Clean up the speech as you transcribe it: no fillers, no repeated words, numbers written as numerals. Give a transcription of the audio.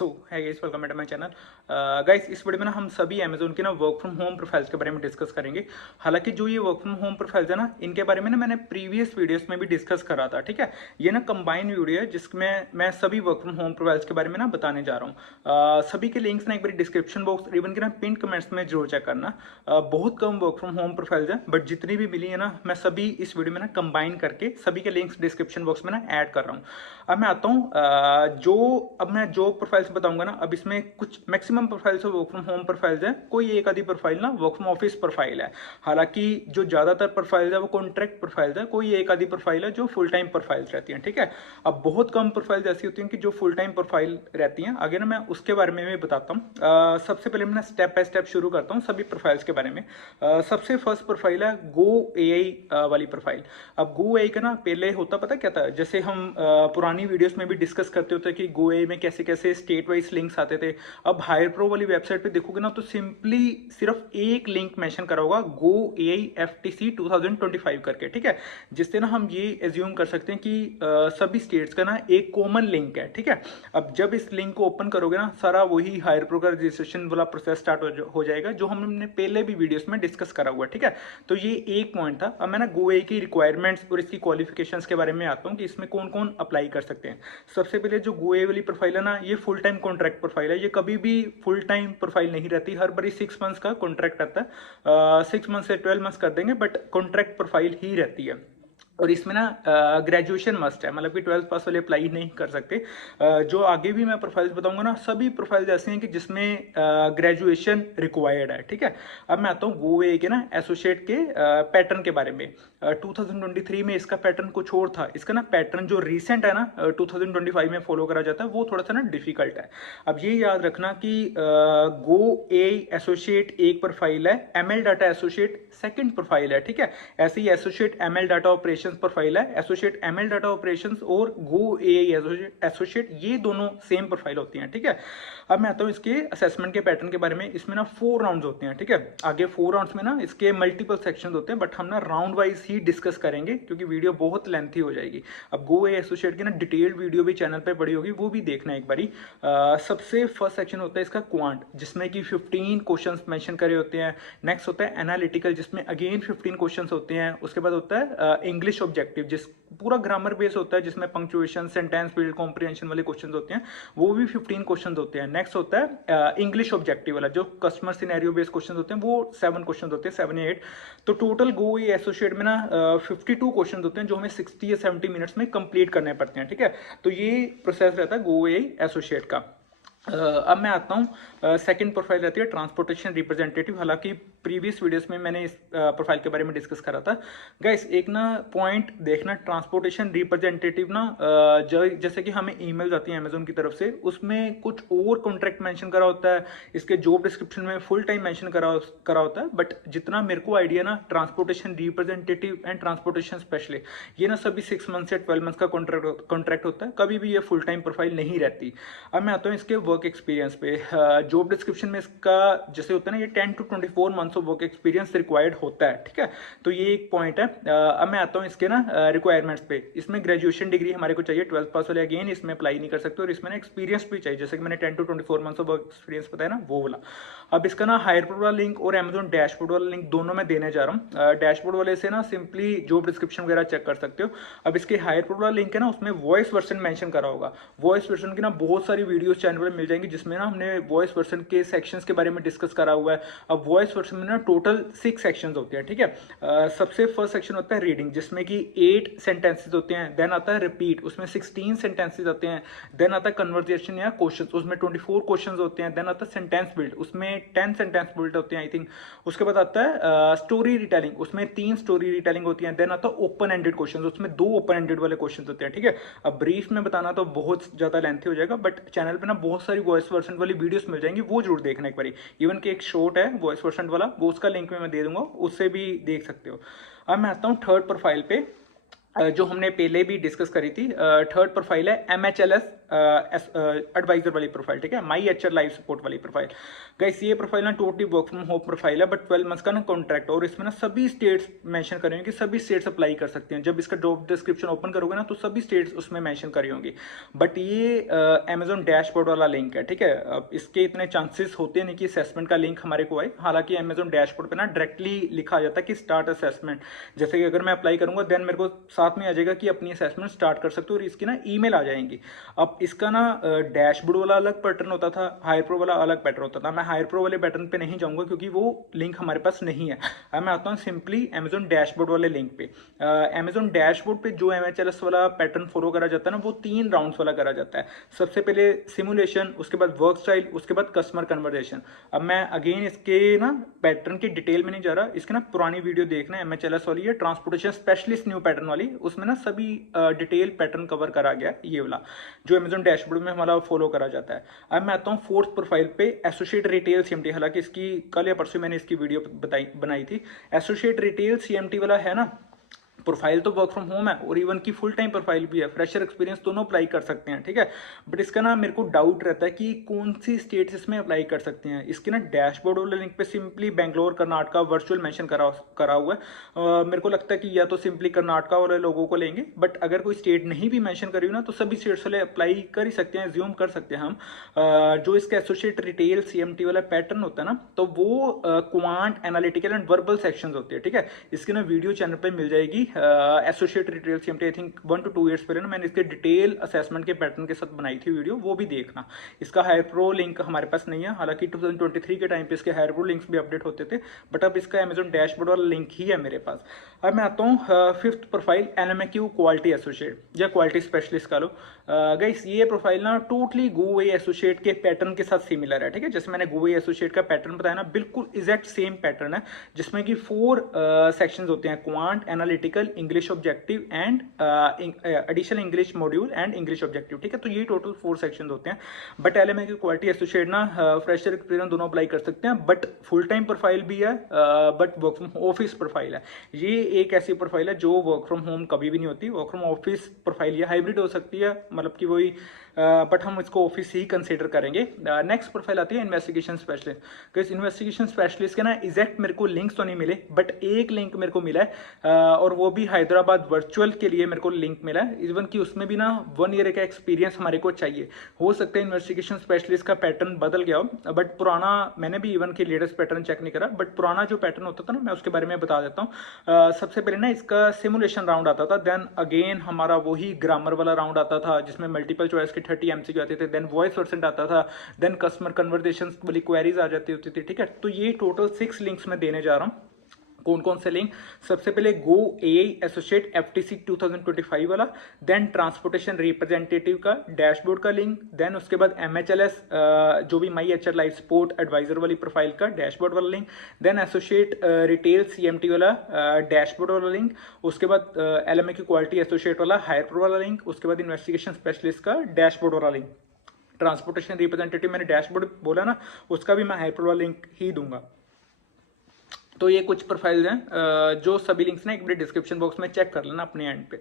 So hi guys, welcome back to my channel. Guys, इस video में ना हम सभी अमेजोन के ना वर्क फ्रॉम होम प्रोफाइल्स के बारे में डिस्कस करेंगे। हालांकि जो ये वर्क फ्रॉम होम प्रोफाइल्स है ना, इनके बारे में ना मैंने प्रीवियस वीडियोस में भी डिस्कस करा था। ठीक है, ये ना कंबाइंड वीडियो है जिसमें मैं सभी वर्क फ्रॉम होम प्रोफाइल्स के बारे में ना बताने जा रहा हूँ। सभी के लिंक्स ना एक बार डिस्क्रिप्शन बॉक्स इवन के ना पिन कमेंट्स में जरूर चेक करना। बहुत कम वर्क फ्रॉम होम प्रोफाइल्स है, बट जितनी भी मिली है ना, मैं सभी इस वीडियो में ना कंबाइन करके सभी के लिंक्स डिस्क्रिप्शन बॉक्स में ना ऐड कर रहा हूँ। अब मैं आता हूँ अब मैं जो प्रोफाइल्स बताऊंगा ना, अब इसमें कुछ maximum profiles work from home profiles है, कोई एक आधी प्रोफाइल ना वर्क फ्रॉम ऑफिस प्रोफाइल है। हालांकि जो ज्यादातर प्रोफाइल्स है वो कॉन्ट्रैक्ट प्रोफाइल्स है, कोई एक आधी प्रोफाइल है जो फुल टाइम प्रोफाइल्स रहती हैं। ठीक है, अब बहुत कम प्रोफाइल्स ऐसी होती हैं कि जो फुल टाइम प्रोफाइल रहती हैं। आगे ना मैं उसके बारे में भी बताता हूँ। सबसे पहले मैं स्टेप बाय स्टेप शुरू करता हूँ सभी प्रोफाइल्स के बारे में। सबसे फर्स्ट प्रोफाइल है गो एआई वाली प्रोफाइल। अब गो एआई का ना पहले होता पता क्या था, जैसे हम पुरानी वीडियोस में भी डिस्कस करते होते कि गो एआई में कैसे कैसे स्टेट वाइज लिंक्स आते थे। अब हायर प्रो वाली वेबसाइट पे देखोगे ना, तो सिंपली सिर्फ एक लिंक मेंशन करा होगा, गो एआई एफटीसी 2025 करके। ठीक है, जिससे ना हम ये एज्यूम कर सकते हैं कि सभी स्टेट्स का ना एक कॉमन लिंक है। ठीक है, अब जब इस लिंक को ओपन करोगे ना, सारा वही हायर प्रो का रजिस्ट्रेशन वाला प्रोसेस स्टार्ट हो जाएगा, जो हमने पहले भी वीडियोस में डिस्कस करा हुआ है। ठीक है, तो ये एक पॉइंट था। अब मैं ना गो एआई की रिक्वायरमेंट्स और इसकी क्वालिफिकेशंस के बारे में आता हूँ कि इसमें कौन कौन अप्लाई कर सकते हैं। सबसे पहले जो गो एआई वाली प्रोफाइल है ना, ये फुल टाइम कॉन्ट्रैक्ट प्रोफाइल है। ये कभी भी फुल टाइम प्रोफाइल नहीं रहती, हर बारी 6 मंथ्स का कॉन्ट्रैक्ट आता है। 6 मंथ से 12 मंथ्स कर देंगे, बट कॉन्ट्रैक्ट प्रोफाइल ही रहती है। और इसमें ना ग्रेजुएशन मस्ट है, मतलब कि 12th पास वाले अप्लाई नहीं कर सकते। जो आगे भी मैं प्रोफाइल्स बताऊंगा ना, सभी प्रोफाइल्स ऐसे हैं कि जिसमें ग्रेजुएशन रिक्वायर्ड है। ठीक है, अब मैं आता हूँ गो एआई के ना एसोसिएट के पैटर्न के बारे में। 2023 में इसका पैटर्न कुछ और था। इसका ना पैटर्न जो रिसेंट है ना, 2025 में फॉलो करा जाता है, वो थोड़ा सा ना डिफिकल्ट है। अब ये याद रखना कि गो एआई एसोसिएट एक प्रोफाइल है, ML data associate second profile है। ठीक है, ऐसे ही associate ML data operations profile है। एसोसिएट एमएल डाटा ऑपरेशंस और गो एआई एसोसिएट ये दोनों सेम प्रोफाइल होती हैं। ठीक है, अब मैं आता हूँ इसके असेसमेंट के पैटर्न के बारे में। इसमें ना 4 राउंड्स होते हैं। ठीक है, आगे 4 राउंड्स में ना इसके मल्टीपल सेक्शंस होते हैं, बट हम ना राउंड वाइज ही डिस्कस करेंगे क्योंकि वीडियो बहुत लेंथी हो जाएगी। अब गो एआई एसोसिएट की ना डिटेल्ड वीडियो भी चैनल पे पड़ी होगी, वो भी देखना एक बारी। सबसे फर्स्ट सेक्शन होता है इसका क्वांट, जिसमें कि 15 क्वेश्चंस मेंशन करे होते हैं। नेक्स्ट होता है एनालिटिकल, जिसमें अगेन 15 क्वेश्चंस होते हैं। उसके बाद होता है इंग्लिश ऑब्जेक्टिव, जिस पूरा ग्रामर बेस होता है, जिसमें पंक्चुएशन, सेंटेंस बिल्ड, कॉम्प्रिहेंशन वाले क्वेश्चंस होते हैं, वो भी 15 क्वेश्चंस होते हैं। नेक्स्ट होता है इंग्लिश ऑब्जेक्टिव वाला, जो कस्टमर सिनेरियो बेस्ड क्वेश्चंस होते हैं, वो 7 क्वेश्चंस होते हैं, 7 या 8। तो टोटल गो एआई एसोसिएट में ना 52 क्वेश्चंस होते हैं, जो हमें 60 या 70 मिनट्स में कंप्लीट करने पड़ते हैं। ठीक है, तो ये प्रोसेस रहता है गो एआई एसोसिएट का। अब मैं आता हूँ सेकंड प्रोफाइल रहती है ट्रांसपोर्टेशन रिप्रेजेंटेटिव। हालांकि प्रीवियस वीडियोस में मैंने इस प्रोफाइल के बारे में डिस्कस करा था। गाइस, एक ना पॉइंट देखना, ट्रांसपोर्टेशन रिप्रेजेंटेटिव ना जैसे कि हमें ईमेल आती है अमेजोन की तरफ से, उसमें कुछ और कॉन्ट्रैक्ट मेंशन करा होता है, इसके जॉब डिस्क्रिप्शन में फुल टाइम मेंशन करा होता है। बट जितना मेरे को आइडिया ना, transportation representative and transportation specialist, ये ना सभी 6 मंथ से 12 मंथ का कॉन्ट्रैक्ट होता है, कभी भी ये फुल टाइम प्रोफाइल नहीं रहती। अब मैं आता हूँ इसके वर्क एक्सपीरियंस पे। जॉब डिस्क्रिप्शन में इसका जैसे होता है ना, ये 10 to 24 months of work experience required होता है। ठीक है, तो ये एक पॉइंट है। अब मैं आता हूँ इसके ना रिक्वायरमेंट्स पे। इसमें ग्रेजुएशन डिग्री हमारे को चाहिए, 12th पास वाले अगेन इसमें अप्लाई नहीं कर सकते, और इसमें ना एक्सपीरियंस भी चाहिए, जैसे कि मैंने 10 to 24 months of work experience बताया ना, वो वाला। अब इसका ना हायर प्रो वाला लिंक और अमेजोन डैशबोर्ड वाला लिंक दोनों मैं देने जा रहा हूँ। डैशबोर्ड वाले से ना सिंपली जॉब डिस्क्रिप्शन वगैरह चेक कर सकते हो। अब इसके हायर प्रो वाला लिंक है ना, उसमें वॉइस वर्जन मेंशन करा होगा। वॉइस वर्जन की ना बहुत सारी वीडियोस चैनल पर मिल जाएंगी, जिसमें ना हमने वॉइस वर्जन के सेक्शंस के बारे में डिस्कस करा हुआ है। अब वॉइस वर्जन में ना टोटल 6 सेक्शंस होते हैं। ठीक है, सबसे फर्स्ट सेक्शन होता है रीडिंग, जिसमें कि 8 सेंटेंसेस होते हैं। देन आता है रिपीट, उसमें 16 सेंटेंसेस आते हैं। देन आता है कन्वर्सेशन या क्वेश्चन, उसमें 24 क्वेश्चन होते हैं। देन आता है सेंटेंस बिल्ड, उसमें 10 सेंटेंस बिल्ड होते हैं आई थिंक। उसके बाद आता है स्टोरी रिटेलिंग, उसमें 3 स्टोरी रिटेलिंग होती है। देन आता है ओपन एंडेड क्वेश्चन, उसमें 2 ओपन एंडेड वाले क्वेश्चन होते हैं। ठीक है, अब ब्रीफ में बताना तो बहुत ज्यादा लेंथी हो जाएगा, बट चैनल पे ना बहुत सारी वॉइस वर्जन वाली वीडियोस मिल जाएंगी, वो जरूर देखना एक बारी। इवन कि एक शॉर्ट है वॉइस वर्जन वाला, वो उसका लिंक मैं दे दूंगा, उससे भी देख सकते हो। अब मैं आता हूँ थर्ड प्रोफाइल पे, जो हमने पहले भी डिस्कस करी थी। थर्ड प्रोफाइल है MHLS एडवाइजर वाली प्रोफाइल, ठीक है, माई एचआर लाइफ सपोर्ट वाली प्रोफाइल। गाइस ये प्रोफाइल ना totally work from home profile है, बट 12 मंथ्स का ना कॉन्ट्रैक्ट, और इसमें ना सभी स्टेट्स मेंशन कर रहे हैं कि सभी स्टेट्स अप्लाई कर सकते हैं। जब इसका जॉब डिस्क्रिप्शन ओपन करोगे ना तो सभी स्टेट्स उसमें मेंशन करी होंगी। बट ये अमेजोन डैशबोर्ड वाला लिंक है, ठीक है। अब इसके इतने चांसेस होते नहीं कि असेसमेंट का लिंक हमारे को आए, हालांकि अमेजोन डैशबोर्ड पे ना डायरेक्टली लिखा आ जाता है कि स्टार्ट असेसमेंट। जैसे कि अगर मैं अप्लाई करूंगा देन मेरे को साथ में आ जाएगा कि अपनी असेसमेंट स्टार्ट कर सकते हो, और इसकी ना ईमेल आ जाएंगी। अब इसका ना डैशबोर्ड वाला अलग पैटर्न होता था, हायर प्रो वाला अलग पैटर्न होता था। मैं हायर प्रो वाले पैटर्न पे नहीं जाऊंगा क्योंकि वो लिंक हमारे पास नहीं है। अब मैं आता हूँ सिंपली अमेजोन डैशबोर्ड वाले लिंक पे। अमेजोन डैशबोर्ड पे जो MHLS वाला पैटर्न फॉलो करा जाता है ना, वो 3 राउंड्स वाला करा जाता है। सबसे पहले सिमुलेशन, उसके बाद वर्क स्टाइल, उसके बाद कस्टमर कन्वर्सेशन। अब मैं अगेन इसके ना पैटर्न की डिटेल में नहीं जा रहा, इसकी ना पुरानी वीडियो देखना है MHLS वाली है, ट्रांसपोर्टेशन स्पेशलिस्ट न्यू पैटर्न वाली, उसमें ना सभी डिटेल पैटर्न कवर करा गया ये वाला जो अमेजोन डैशबोर्ड में हमारा फॉलो करा जाता है। अब मैं आता हूँ फोर्थ प्रोफाइल पे, एसोसिएट रिटेल CMT। हालांकि इसकी कल या परसों मैंने इसकी वीडियो बनाई थी। एसोसिएट रिटेल CMT वाला है ना, प्रोफाइल तो वर्क फ्रॉम होम है और इवन की फुल टाइम प्रोफाइल भी है, फ्रेशर एक्सपीरियंस दोनों अप्लाई कर सकते हैं, ठीक है। बट इसका ना मेरे को डाउट रहता है कि कौन सी स्टेट्स इसमें अप्लाई कर सकते हैं। इसके ना डैशबोर्ड वाले लिंक पे simply Bangalore Karnataka virtual mention करा हुआ है। मेरे को लगता है कि या तो सिंपली कर्नाटका वाले लोगों को लेंगे, बट अगर कोई स्टेट नहीं भी मेंशन करी हो ना तो सभी स्टेट्स वाले अप्लाई कर ही सकते हैं, ज्यूम कर सकते हैं हम। जो इसका एसोसिएट रिटेल CMT वाला पैटर्न होता है ना, तो वो quant analytical and verbal sections होते हैं, ठीक है। इसकी ना वीडियो चैनल पे मिल जाएगी। Associate retail CMT I think 1 to 2 years पहले ना मैंने इसके डिटेल असेसमेंट के पैटर्न के साथ बनाई थी वीडियो, वो भी देखना। इसका हायर प्रो लिंक हमारे पास नहीं है, हालांकि 2023 के टाइम पे इसके हायर प्रो लिंक्स भी अपडेट होते थे, बट अब इसका अमेजोन डैशबोर्ड वाला लिंक ही है मेरे पास। अब मैं आता हूँ fifth profile, LMAQ quality associate या क्वालिटी स्पेशलिस्ट का लो। गाइस ये प्रोफाइल ना टोटली गूवे एसोसिएट के पैटर्न के साथ सिमिलर है, ठीक है। जैसे मैंने गूवे एसोसिएट का पैटर्न बताया ना, बिल्कुल एग्जैक्ट सेम पैटर्न है, जिसमें कि 4 सेक्शंस होते हैं, quant, analytical, English objective and additional English module and English objective, ठीक है। तो ये टोटल 4 सेक्शंस होते हैं। बट LMAQ क्वालिटी एसोसिएट ना फ्रेशर एक्सपीरियंस दोनों अप्लाई कर सकते हैं, बट फुल टाइम प्रोफाइल भी है, but work from office profile है। ये एक ऐसी प्रोफाइल है जो वर्क फ्रॉम होम कभी भी नहीं होती, वर्क फ्रॉम ऑफिस प्रोफाइल ये हाइब्रिड हो सकती है, मतलब कि वही, बट हम इसको ऑफिस ही कंसीडर करेंगे। नेक्स्ट प्रोफाइल आती है investigation specialist. Guys investigation specialist के ना एग्जैक्ट मेरे को लिंक्स तो नहीं मिले, बट एक लिंक मेरे को मिला है, और वो भी हैदराबाद वर्चुअल के लिए मेरे को लिंक मिला है। इवन कि उसमें भी ना 1 ईयर का एक्सपीरियंस हमारे को चाहिए। हो सकता है इन्वेस्टिगेशन स्पेशलिस्ट का पैटर्न बदल गया हो, बट पुराना मैंने भी इवन की लेटेस्ट पैटर्न चेक नहीं करा, बट पुराना जो पैटर्न होता था ना, मैं उसके बारे में बता देता हूँ। सबसे पहले ना इसका सिमुलेशन राउंड आता था, देन अगेन हमारा वही ग्रामर वाला राउंड आता था जिसमें मल्टीपल चॉइस के 30 MCQ आते थे, देन वॉइस परसेंट आता था, देन कस्टमर कन्वर्सेशन वाली क्वेरीज आ जाती होती थी, ठीक है। तो ये टोटल 6 लिंक्स मैं देने जा रहा हूँ। कौन कौन से लिंक? सबसे पहले गो AI एसोसिएट FTC 2025 वाला, देन ट्रांसपोर्टेशन रिप्रेजेंटेटिव का डैशबोर्ड का लिंक, देन उसके बाद MHLS जो भी my HR life support advisor वाली प्रोफाइल का डैशबोर्ड वाला link, then associate retail CMT वाला डैशबोर्ड वाला लिंक, उसके बाद LMAQ क्वालिटी एसोसिएट वाला हायर प्रो वाला लिंक, उसके बाद इन्वेस्टिगेशन स्पेशलिस्ट का डैशबोर्ड वाला लिंक। ट्रांसपोर्टेशन रिप्रेजेंटेटिव मैंने डैशबोर्ड बोला ना, उसका भी मैं हायर प्रो वाला लिंक ही दूंगा। तो ये कुछ प्रोफाइल्स हैं, जो सभी लिंक्स ना एक बार डिस्क्रिप्शन बॉक्स में चेक कर लेना अपने एंड पे।